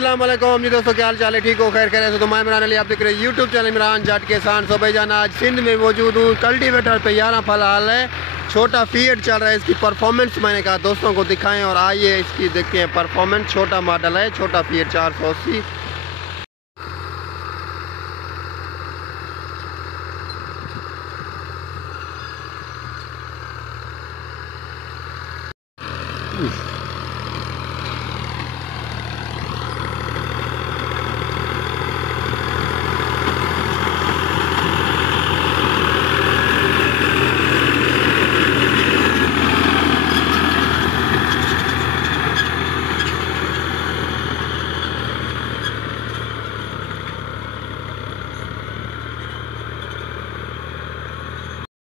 अस्सलाम वालेकुम जी दोस्तों, क्या हाल चाल है? ठीक हो? खैर खैर। तो मैं इमरान अली, आप देख रहे हैं यूट्यूब चैनल इमरान जाट के साथ। सो भाई जान, आज सिंध में मौजूद हूँ। कल्टीवेटर पे 11 फिलहाल है, छोटा फीएट चल रहा है। इसकी परफॉर्मेंस मैंने कहा दोस्तों को दिखाएं और आइए इसकी देखते हैं परफॉर्मेंस। छोटा मॉडल है, छोटा फीएट 480।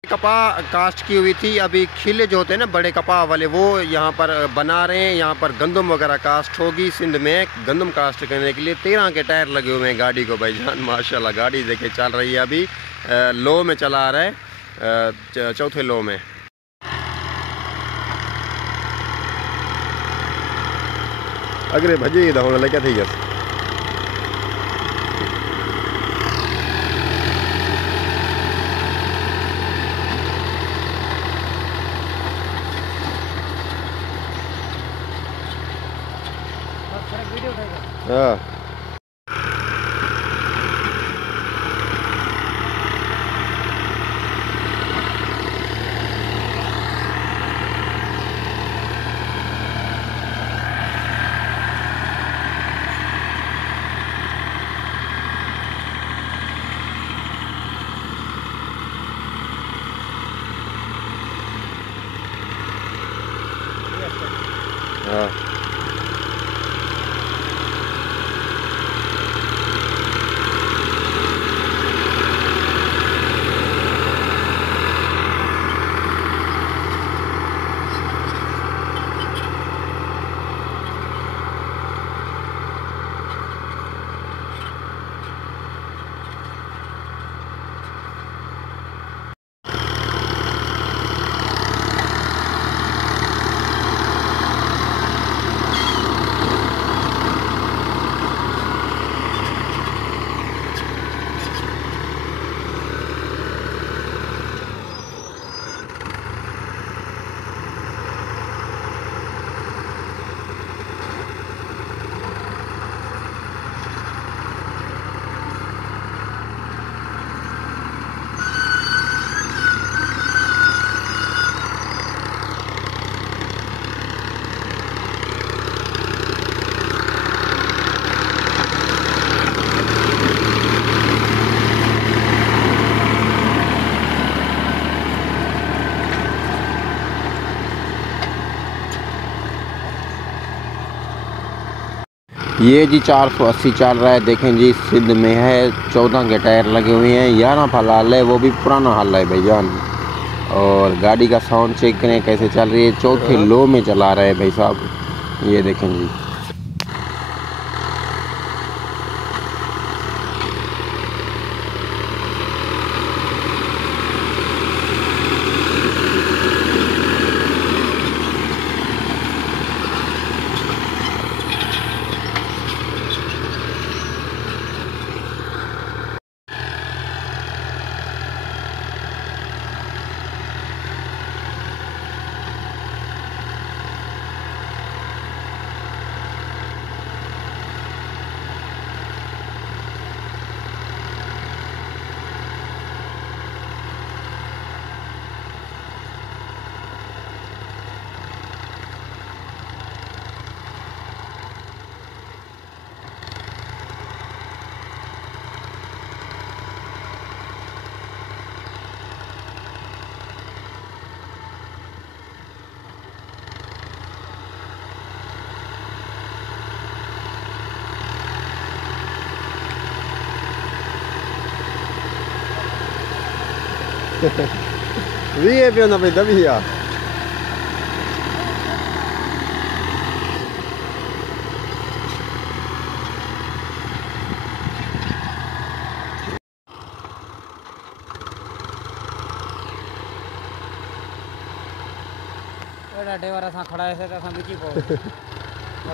कपा कास्ट की हुई थी। अभी खिले जो होते हैं ना बड़े कपा वाले, वो यहाँ पर बना रहे हैं। यहाँ पर गंदम वगैरह कास्ट होगी। सिंध में गंदम कास्ट करने के लिए 13 के टायर लगे हुए हैं गाड़ी को। भाईजान माशाल्लाह, गाड़ी देखे चल रही है। अभी लो में चला रहा है, चौथे लो में। अगरे भजी होने लगे थे यस। हाँ हाँ ये जी 480 चल रहा है। देखें जी, सिंध में है, 14 के टायर लगे हुए हैं। 11 फिलहाल है, वो भी पुराना हाल है भाईजान। और गाड़ी का साउंड चेक करें कैसे चल रही है। चौथे लो में चला रहा है भाई साहब, ये देखें जी। Via più una vita via. ॾाढे वारा सां खड़ा है तो असां बिची पओ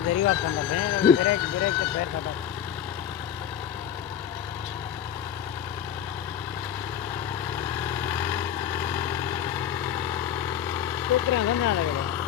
देरी बात करना ब्रेक ब्रेक से पैर फटा तो तरह ना लगे